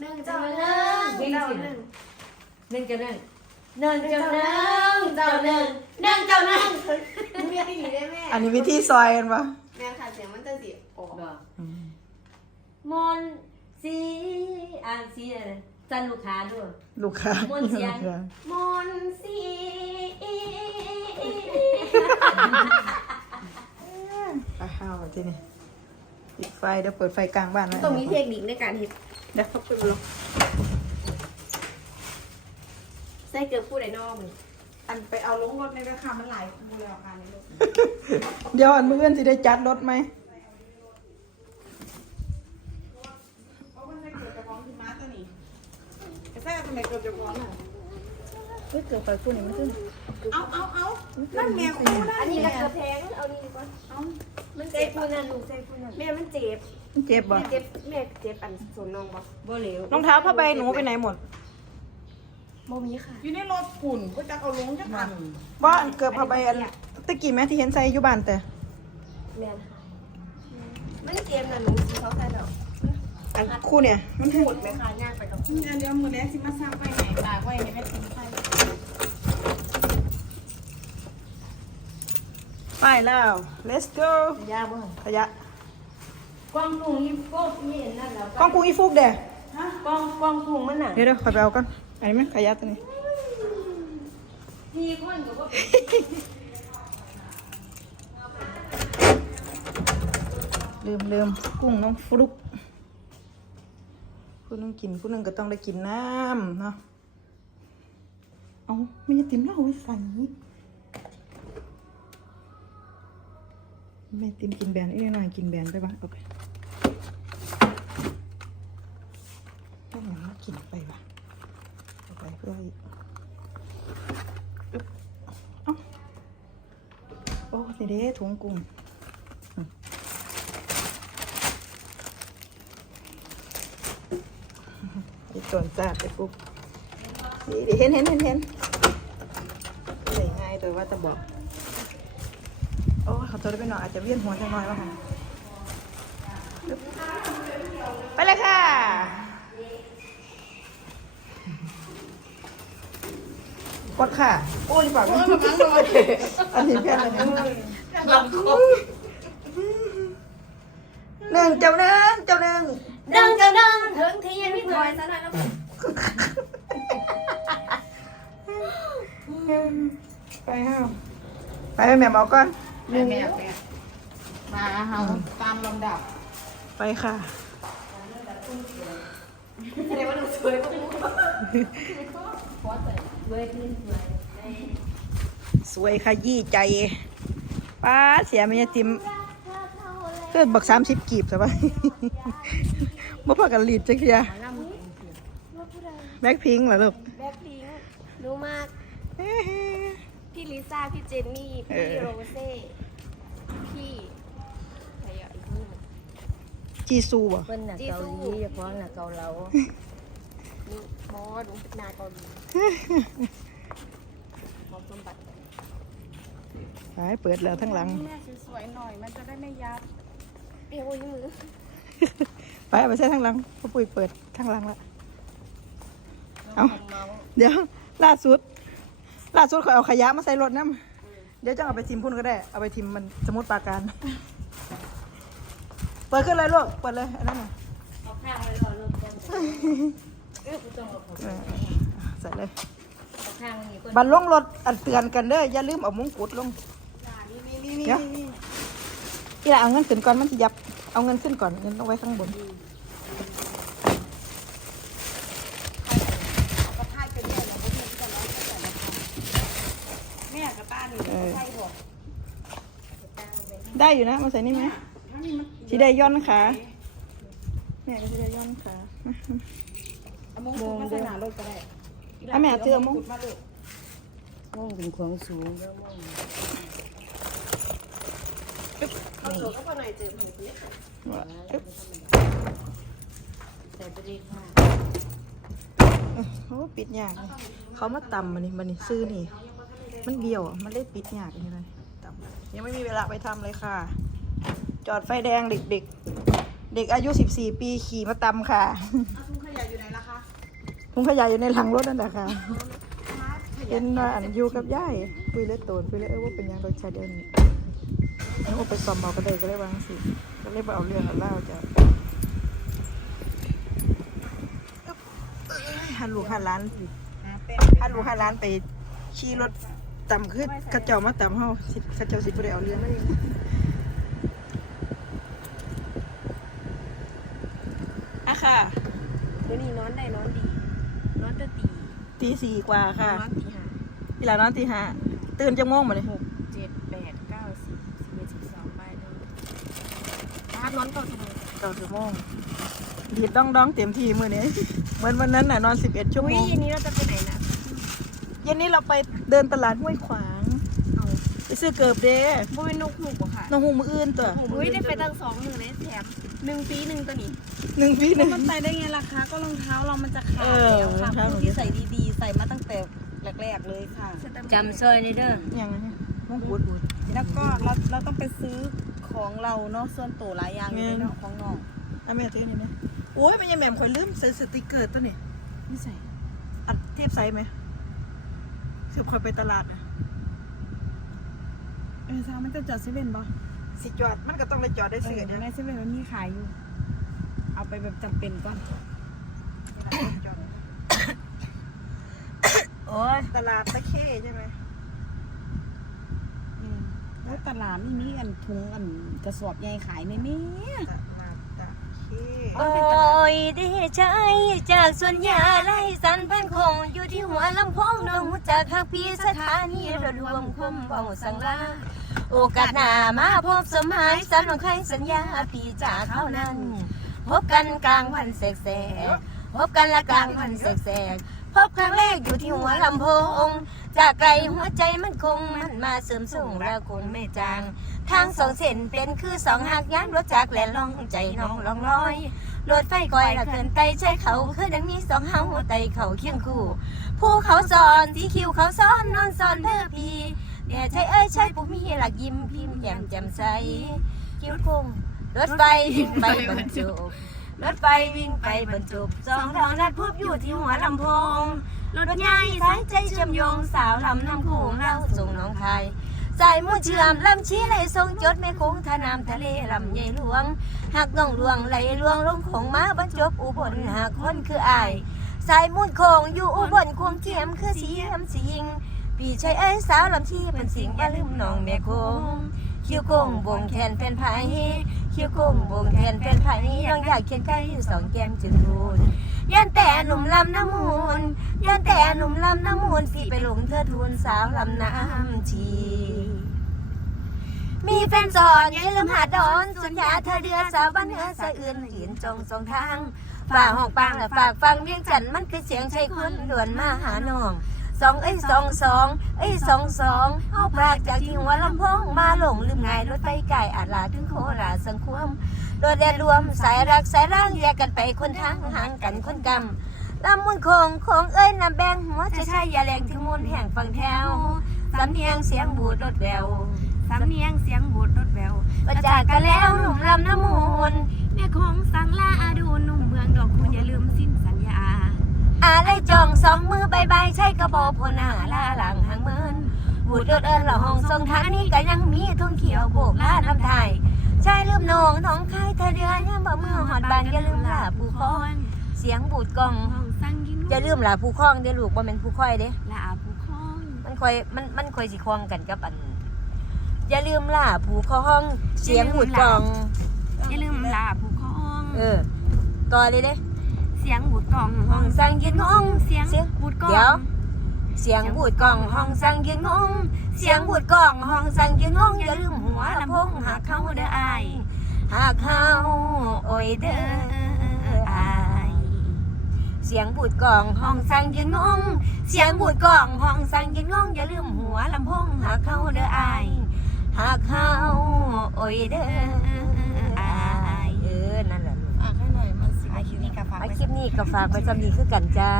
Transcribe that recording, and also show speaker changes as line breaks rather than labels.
หนึ่งเจ้าหนึ่งเจ้าหนึ่ง
หนึ่งเจ้าหนึ่งหนึ่งเจ้าหนึ่งเจ้าหนึ่งหนึ่งเจ้าหนึ่ง
เรียกดีได้แม่
อันนี้วิธีซอยกันปะ
แม่ค่ะเสียงมันจะสิออก
บอกมนต์สีอ่านสีอะไรจันลูกค้าด้วย
ลูกค้าม
นต์เสียง
มนต์สี
ไปเข้าทีนี้ปิดไฟเดี๋ยวเปิดไฟกลางบ้านไว้
ตรงนี้เทคนิคในการเห็ด
เดี๋ยวเขาเปิดลง
ใส่เกลือพูดไอ้น้องมึง
อันไปเอาลงรถในราคามันหลายมูลค่าในรถ
เดี๋ยวอันมื้ออื่นสิได้จัดรถไหม
เพราะมันไม่เกิดจากของที่ม้าตัวนี้ไอ้แท้ทำไมเกิดจากของอะ
เฮ้ยเกิดไฟคู่นี้มันขึ้น
เอาเอาเอานั่นแม่คู่นั่น
อันนี้
แม่
กระเทือแพงเอานี่ดีกว่า
เอา
มัน
ใส่
เจ็บ
ผู้นั้นลูกใส่ผู้นั้น
แม่มันเจ็บ
มันเจ็บบ่
แม่เจ็บแม่เจ็บอันส่วนน้องบ่
บ่เหลว
รองเท้าผ้าใบหนูไปไหนหมด
บ่มีค่ะ
อยู่ในรถขุ่นก็จะเอาลงจะทัน
ว่าอันเกิดผ้าใบอันตะกี้แม่ที่เห็นใส่อยู่บ้านแต่
แม่นค่ะมันเจ็บน่ะหนูสิเขาใส่ดอก
อันคู่เนี่ยมัน
ปวดไหมคะย่างไปกับ
เดี๋ยวเดี๋ยวมือแรกสิมาสร้างไปไหนตากไว้ในแม่ทิ้งไฟ
ไปแล้ว let's go
ยาบ่
ขยะ
กล้องพุงอีโก้นี่นั่นแล้ว
กล้องกูอีฟุกเด้
กล้องกล้องพุงมันน่ะ
เดี๋ยวเดี๋ยวขอไปเอากันอันนี้ไหมขยะตัวนี้
ที่คนก็บ่
ลืมลืมกุ้งน้องฟลุกผู้หนึงกินผู้หนึงก็ต้องได้กินน้ำเนาะเอาไม่ได้ติมเหล้าไว้ใส่ แม่ติมกินแบนอีกหน่อยกินแบนไปบ้างโอเคแม่หมากินไปบ้างเอาไปเพื่ออีกอึ๊บเอ้โอ้นี่เด้ถุงกุ้งไอ้ตวนจ้าไปปุ๊บนี่ดิเห็นเห็นเห็นเห็นใส่ง่ายแต่ว่าจะบอก โอ้เขาตัวได้ไปหน่อยอาจจะเวียนหัวจังหน่อยว่าค่ะไปเลยค่ะ กดค่ะ โอ้ยปากมันอันนี้แค่อะไรนะหนึ่งเจ้าหนึ่งเจ้าหนึ่ง
ดังจะดัง
ถึงทียังไม่ถอยซะหน่อยแล้ว
ไปห้าวไปไปแม่บอกก่อน
แม่แม่แม่มาเฮาตามลำดับ
ไปค่ะ
แสดงว่าหนูสวยมาก
เว้ยขึ้นสวย
สวยค่ะยี่ใจป้าเสียไม่ยติมเกิดบักสามสิบกีบใช่ปะบ่พากันลีดจักเทียแบ็คพิงค์เหรอลูก
แบ็คพิงค์รู้มาก
เอ้ย
พี่ ลิซ่า พี่เจนนี่
เอ
พี่
อ
โรเซ่ พี่อะไรอะอีกนี่
จีซูบ่
เพิ่นน่ะเกาหลีเฉพาะน่ะเกาเหลา
นี่หมอหนูเป็นนายเกาหลีหมอสมบัติ
ไปเปิดแล้วทั้งหลัง
แม่สวยๆหน่อยมันจะได้ไม่ยับ
เอวยืมือ
ไปเอาไปใช้ทั้งหลังพ่อปุ๋ยเปิดทั้งหลังละ เอา
เมา
เดี๋ยวล่าสุด ล่าสุดเขาเอาขยะมาใส่รถน้ำเดี๋ยวจะเอาไปทิมพุ่นก็ได้ เอาไปทิมมันสมุดปราการ เปิดขึ้นเลยลูก เปิดเลยอันนั้นน่ะ
เอาข้างไว้รอลูกก่อนเอ้ยกูต้องเอาของ
เออใส่เลย
เอาข้างนี้ก่อน
บันลงรถอันเตือนกันเด้อ อย่าลืมเอามงกุฎลง
นี่นี่นี่นี่
เดี๋ยว
นี่
อีหละเอาเงินขึ้นก่อนมันจะยับ เอาเงินขึ้นก่อนเงินต้องไว้ข้างบน
ก็พายไปเนี่ยอย่างพวกนี้จะร้องก็ใส่ราคาแม่กับป้านี่ใช่บอก
ได้อยู่นะ มาใส่นี่ไหม
ถ้ามีมัน
สีได้ย้อนขาแม่ก็สีได้ย้อนขา
เอามงกุฎมาใส่หน้ารถก็ได้
อะแม่เจอมง
กุฎมาลูก
ม่วงเป็นของสูงแล้วม่วง
เขาโชว์ก็พอหน่อยเจอผ่านนี้ค่ะ
ว่าอึ๊บ
ใส่ไปเลยค่ะ
โอ้ปิดยากเลยเขามาตำมันนี่มันนี่ซื้อนี่ มันเบี้ยวอะมันได้ปิดยากอย่างไรตำยังไม่มีเวลาไปทำเลยค่ะ จอดไฟแดงเด็กๆเด็กอายุ 14 ปีขี่มาตำค่ะ
เอาถุงขยะอยู่ไหนล่ะ
ถุงขยะอยู่ในหลังรถนั่นแหละค่ะเห็นว่าอันอยู่กับย่ายคุยเล่นโตนคุยเล่นเออว่าเป็นหยังรถชาเดินแล้วเอาไปซ่อมเอาก็ได้ก็เลยวาจั่งสิก็เลยบ่เอาเรื่องเอาเล่าวจ้ะอึ๊บเอ้ยหันลูกหันหล้าน
หาเต้น
หันลูกหันหล้านไปขี่รถ ต่ำขึ้นกระเจ้ามาต่ำเฮาสิกระเจ้าสิบ่ได้เอาเรื่องอะค่ะ
เดี๋ยวนี้นอนได้นอนดีนอนแตะตี
ตีสี่กว่าค่ะ
นอนตีห้า
อีหลานนอนตีห้าตื่นจังโมงมาเลย
หกเจ็ดแปดเก้าสิบสิบเอ็ดสิบสองบ่ายหนึ่งถ้านอนก่อนทำไม
เก้าชั่วโมงดีดดองดองเต็มที่มือนี้เหมือนวันนั้นน่ะนอนสิบเอ็ดชั่ว
อุ้
โม
ย
ง
เย็นนี้เราจะไปไหนนะ
เย็นนี้เราไปเดินตลาดห้วยขวาง
เอา
ไปซื้อเกิบเด้
บุ้ยนกหูกว่าค่ะ
น้องหูมืออื่นตัว
อุ้ยได้ไปตั้งสองหนึ่งเลยแถมหนึ่งปีหนึ่งตัวนี้
หนึ่งพี่ห
แล้
นึ่
ว
ง
มันใส่ได้ไงล่ะคะก็รองเท้าเรามันจะขาด
เออ
แล้วค่ะ
รองเท้า
ผู้ที่ใส่ดีๆ ใส่มาตั้งแต่แรกๆเลยค่ะ
จำซอยนี่เด้อ
ยังไงมงกุฎ
แล้วก็เราเราต้องไปซื้อของเราเนาะส่วนตัวหลายอย่างอยู่ในเนาะของน้อง
อะแม่ตื้อนี่นะโอ้ยมันยังแหม่มข่อยลืมใส่สติกเกอร์ตัวนี้
ไม่ใส่
อัดเทปใส่ไหม สืบข่อยไปตลาดนะ
เออซามันจะจอดเซเว่นปะ
สิจอดมันก็ต้องได้จอดได้
เอ
เสือ
อ
เดี๋ยว
ในเซเว่นมันมีขายอยู่ เอาไปแบบจำเป็นก่อน
จอด
โอ้ย
ตลาดตะเข้ใช่ไหม
อืมแล้วตลาดนี่มีอันถุงอันกระสอบใหญ่ขายไหมแม่
ตลาดตะเข้
โอ้ยดีใจจากสวนยาไล่สันพันคง อยู่ที่หัวลำโพงน้องหูจากหักพี่สถานีรถรวมคมเบาสังลาโอกาสหน้ามาพบสมหายสันของใครสัญญาปีจากเขานั้น พบกันกลางวันแสกๆพบกันละกลางวันแสกๆพบครั้งแรกอยู่ที่หัวลำโพง จากไกลหัวใจมันคงมันมาเสริมส่งเราคงไม่จาง ทางสองเส้นเป็นคือสองหักย้ำรถจากแหลนล่องใจน้องลองลอยรถไฟคอยละเกินไตใช้เขาคือดังนี้สองเฮาไตเขาเคียงคู่ภูเขาสอนสีคิวเขาซ้อนนอนซ้อนเพื่อพี่เดี๋ยใช่เอ้ยใช่ปุ๊มีหลักยิ้มพิมพ์แย้มแจ่มใสคิ้วคงรถไฟวิ่งไปบรรจุรถไฟวิ่งไปบรรจุสองเรานัดพบอยู่ที่หัวลำโพงรถใหญ่สายใจเชื่อมโยงสาวลำน้ำโขงเราส่งน้องไทย สายมู่เชื่อมลำชี้ไหลทรงจดแม่คงทานามทะเลลำใหญ่หลวงหักน้องหลวงไหลหลวงลงของมาบรรจบอุบลหากคนคืออายสายมุ่นคงอยู่อุบลควงเทียมคือสียมสิงปีชายเอ้ยสาวลำชี้เป็นสิงอย่าลืมน้องแม่คงคิวโกงบงแขนเป็นไผ คิวโกงบงแขนเป็นไผยังอยากเขียนใกล้อยู่สองแก้มจึงรูนยันแต่หนุ่มลำน้ำมูลยันแต่หนุ่มลำน้ำมูลพี่ไปหลงเธอทูลสาวลำน้ำชีมีแฟนสอนอย่าลืมหาดอนสุญญาเธอเดือสาวบ้านเหนือสะอื่นเหียนจงสองทางฝากห้องปังและฝากฟังเวียงจันมันคือเสียงใช่คนด่วนมาหาน้อง สองเอ้ยสองสองเอ้ยสองสองเอาพากจากที่หัวลำโพงมาหลงลืมไงายรถไฟไก่อาจลาถึงโคราชสังควมโดดแดดรวมสายรักสายร่างแยกกันไปคนทางห่างกันคนกำลำมุนโคงโคงเอ้ยนำแบงหัวใจใช่อย่าแรงถึงมุนแห่งฟังแถวสำเนียงเสียงบูดรถแวว
สำเนียงเสียงบูดรถแวว
ก็จากกันแล้วหนุ่มลำน้ำมูล
แม่ของสังลาดูหนุ่มเมืองดอกคุณอย่าลืมสิ้นสัญญา
อะไรจองสองมือบายบายใช่กระบอกพนาลาหลังหางเมินบูดรถเอินหล่อห้องทรงท้านี่ก็ยังมีทุ่งเขียวโบกลาทำไทยใช่ลืมนองท้องคายเธอเดือนยังบ่เมื่อหอดบานอย่าลืมลาผู้คองเสียงบูดกล่อง
ห้องสั่งกิน
อย่าลืมลาผู้คองเด้อลูกบ่แม่นผู้ค่อยเด้
ลาผู้คอง
มันค่อยมันมันค่อยสิคล้องกันกับอันอย่าลืมลาผู้คองเสียงบูดกล่อง
อย่าลืมลาผู้คอง
เออต่อเลยเด้
เสียงบูดกล่อง
ห้องสั่งยืนงง
เสียง
เสียง
บูดกล่อง
เดี๋ยวเสียงบูดกล่องห้องสั่งยืนงงเสียงบูดกล่องห้องสั่งยืนงงอย่าลืมหัวลำโพงหากเขาเด้ออายหากเขาโอ้ยเด้ออายเสียงบูดกล่องห้องสั่งยืนงงเสียงบูดกล่องห้องสั่งยืนงงอย่าลืมหัวลำโพงหากเขาเด้ออายหากเขาโอ้ยเด้ออายเออนั่นแหละลูก
ฝากให้หน่อยมาสิมา คลิปนี้กับฝาก
ไอ
ไว้
คลิปนี้ก็ฝากไว้จำดีคือกันจ้า